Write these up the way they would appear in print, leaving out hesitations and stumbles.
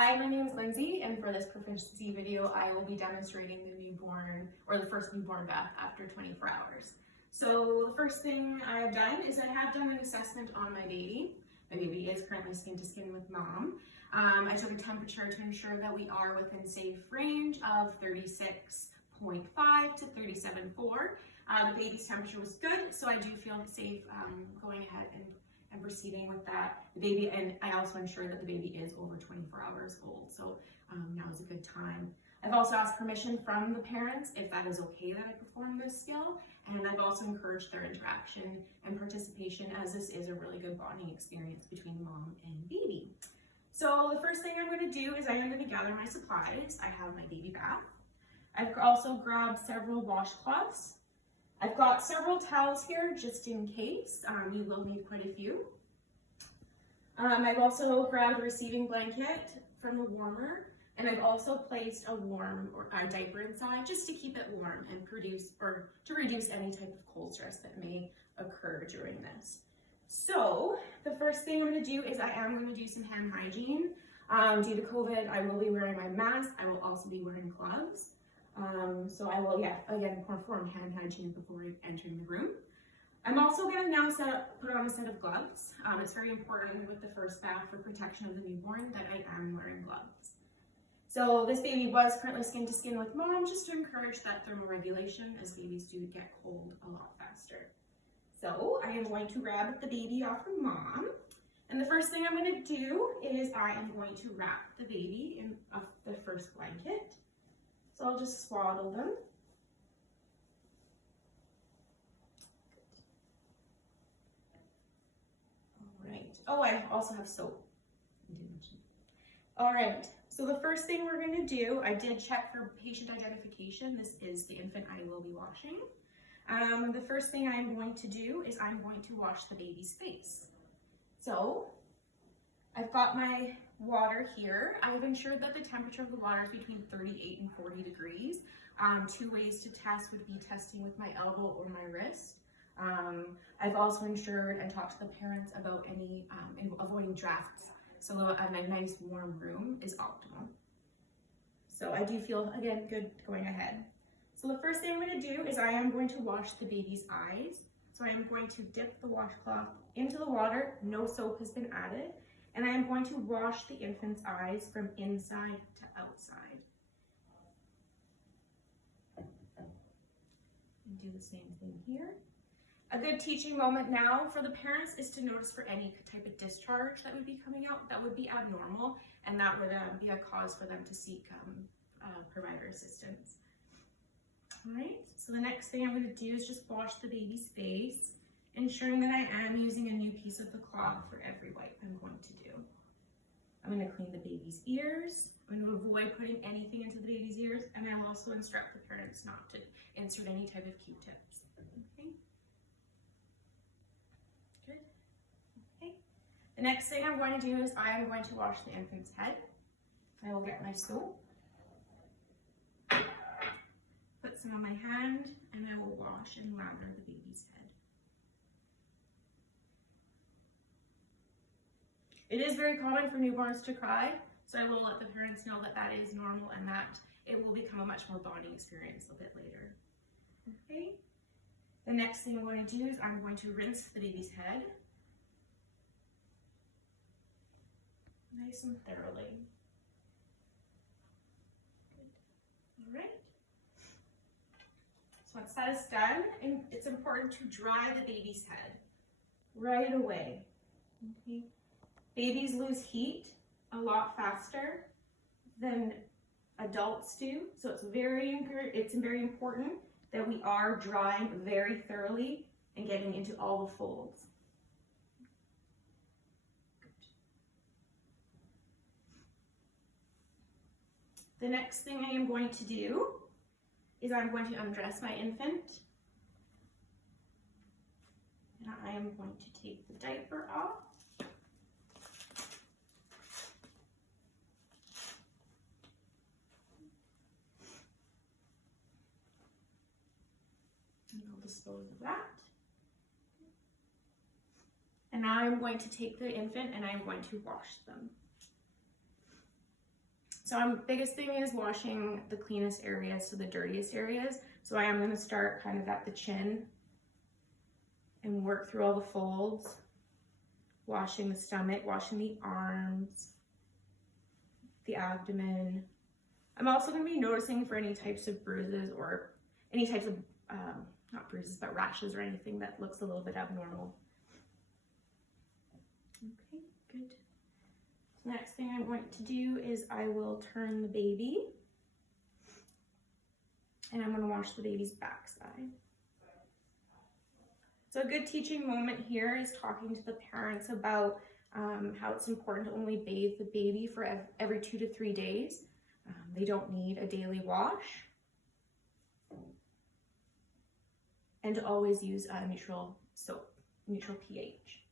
Hi, my name is Lindsay, and for this proficiency video, I will be demonstrating the newborn, or the first newborn bath after 24 hours. So the first thing I have done is I have done an assessment on my baby. My baby is currently skin to skin with mom. I took a temperature to ensure that we are within safe range of 36.5 to 37.4. The baby's temperature was good, so I do feel safe going ahead and proceeding with that. The baby, and I also ensured that the baby is over 24 hours old, so now is a good time. I've also asked permission from the parents if that is okay that I perform this skill, and I've also encouraged their interaction and participation, as this is a really good bonding experience between mom and baby. So the first thing I'm going to do is I am going to gather my supplies. I have my baby bath. I've also grabbed several washcloths. I've got several towels here just in case. You will need quite a few. I've also grabbed a receiving blanket from the warmer, and I've also placed a warm diaper inside just to keep it warm and to reduce any type of cold stress that may occur during this. So the first thing I'm going to do is I am going to do some hand hygiene. Due to COVID, I will be wearing my mask. I will also be wearing gloves. So I will, again, perform hand hygiene before entering the room. I'm also going to now put on a set of gloves. It's very important with the first bath for protection of the newborn that I am wearing gloves. So this baby was currently skin to skin with mom, just to encourage that thermoregulation, as babies do get cold a lot faster. So I am going to grab the baby off of mom. And the first thing I'm going to do is I am going to wrap the baby in the first blanket. So I'll just swaddle them. All right. Oh, I also have soap. All right. So the first thing we're going to do, I did check for patient identification. This is the infant I will be washing. The first thing I'm going to do is I'm going to wash the baby's face. So I've got my water here. I've ensured that the temperature of the water is between 38 and 40 degrees. Two ways to test would be testing with my elbow or my wrist. I've also ensured and talked to the parents about avoiding drafts, so a nice warm room is optimal. So I do feel, again, good going ahead. So the first thing I'm going to do is I am going to wash the baby's eyes. So I am going to dip the washcloth into the water. No soap has been added. And I am going to wash the infant's eyes from inside to outside. And do the same thing here. A good teaching moment now for the parents is to notice for any type of discharge that would be coming out that would be abnormal, and that would be a cause for them to seek provider assistance. All right, so the next thing I'm going to do is just wash the baby's face, ensuring that I am using a new piece of the cloth for every wipe I'm going to do. I'm going to clean the baby's ears. I'm going to avoid putting anything into the baby's ears, and I will also instruct the parents not to insert any type of Q-tips. Okay. Good. Okay. The next thing I'm going to do is I am going to wash the infant's head. I will get my soap, put some on my hand, and I will wash and lather the baby's head. It is very common for newborns to cry, so I will let the parents know that that is normal and that it will become a much more bonding experience a bit later. Okay. The next thing I'm going to do is I'm going to rinse the baby's head nice and thoroughly. All right. So once that is done, and it's important to dry the baby's head right away. Okay. Babies lose heat a lot faster than adults do, so it's very important that we are drying very thoroughly and getting into all the folds. The next thing I am going to do is I'm going to undress my infant. And I am going to take the diaper off. And I'll dispose of that. And now I'm going to take the infant and I'm going to wash them. So biggest thing is washing the cleanest areas to the dirtiest areas. So I am going to start kind of at the chin and work through all the folds, washing the stomach, washing the arms, the abdomen. I'm also going to be noticing for any types of bruises or any types of, not bruises, but rashes or anything that looks a little bit abnormal. Okay, good. So next thing I'm going to do is I will turn the baby and I'm going to wash the baby's backside. So a good teaching moment here is talking to the parents about how it's important to only bathe the baby for every 2 to 3 days. They don't need a daily wash. And to always use a neutral soap, neutral pH.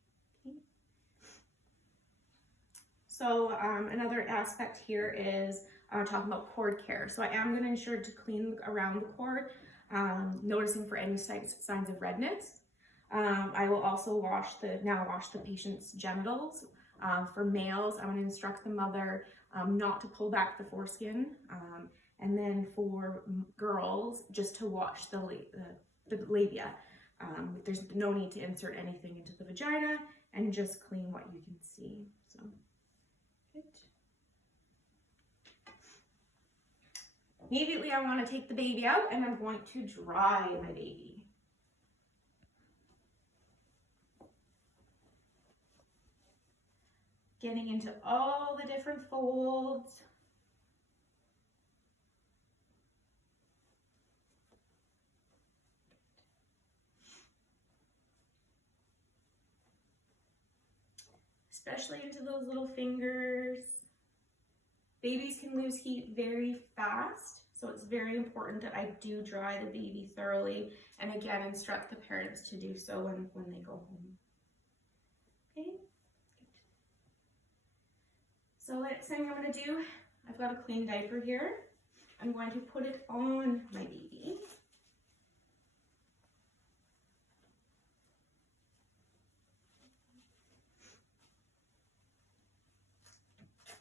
Okay. So another aspect here is talking about cord care. So I am going to ensure to clean around the cord, noticing for any signs of redness. I will also wash the patient's genitals. For males, I'm going to instruct the mother not to pull back the foreskin. And then for girls, just to wash the labia. There's no need to insert anything into the vagina and just clean what you can see. So, good. Immediately I want to take the baby out and I'm going to dry my baby. Getting into all the different folds. Especially into those little fingers. Babies can lose heat very fast, so it's very important that I do dry the baby thoroughly, and again, instruct the parents to do so when they go home. Okay, good. So next thing I'm going to do, I've got a clean diaper here. I'm going to put it on my baby.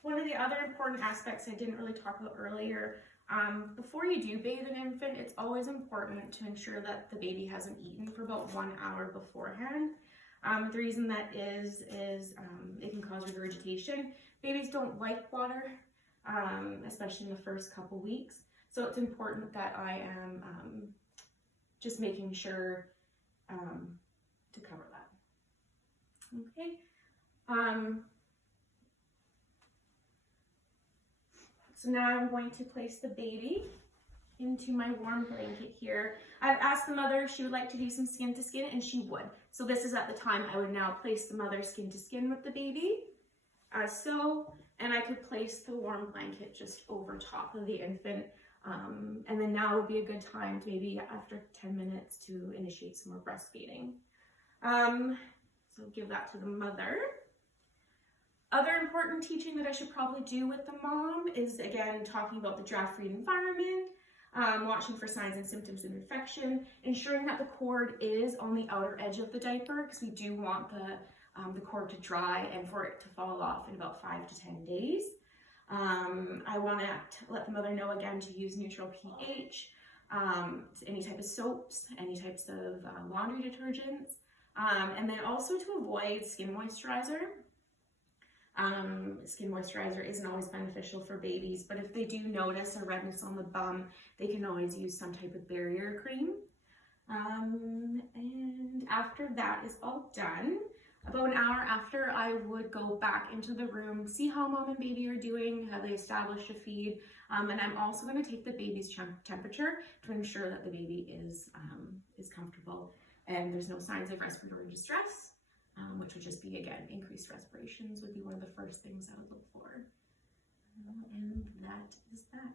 One of the other important aspects I didn't really talk about earlier, before you do bathe an infant, it's always important to ensure that the baby hasn't eaten for about 1 hour beforehand. The reason that is it can cause regurgitation. Babies don't like water, especially in the first couple weeks. So it's important that I am just making sure to cover that. Okay. So now I'm going to place the baby into my warm blanket here. I've asked the mother if she would like to do some skin to skin, and she would. So this is at the time I would now place the mother skin to skin with the baby, as so, and I could place the warm blanket just over top of the infant. And then now would be a good time to maybe after 10 minutes to initiate some more breastfeeding. So give that to the mother. Other important teaching that I should probably do with the mom is, again, talking about the draft-free environment, watching for signs and symptoms of infection, ensuring that the cord is on the outer edge of the diaper, because we do want the cord to dry and for it to fall off in about 5 to 10 days. I want to let the mother know, again, to use neutral pH, any type of soaps, any types of laundry detergents, and then also to avoid skin moisturizer. Skin moisturizer isn't always beneficial for babies, but if they do notice a redness on the bum, they can always use some type of barrier cream. And after that is all done, about an hour after, I would go back into the room, see how mom and baby are doing, have they established a feed, and I'm also going to take the baby's temperature to ensure that the baby is comfortable and there's no signs of respiratory distress. Which would just be, again, increased respirations would be one of the first things I would look for. And that is that.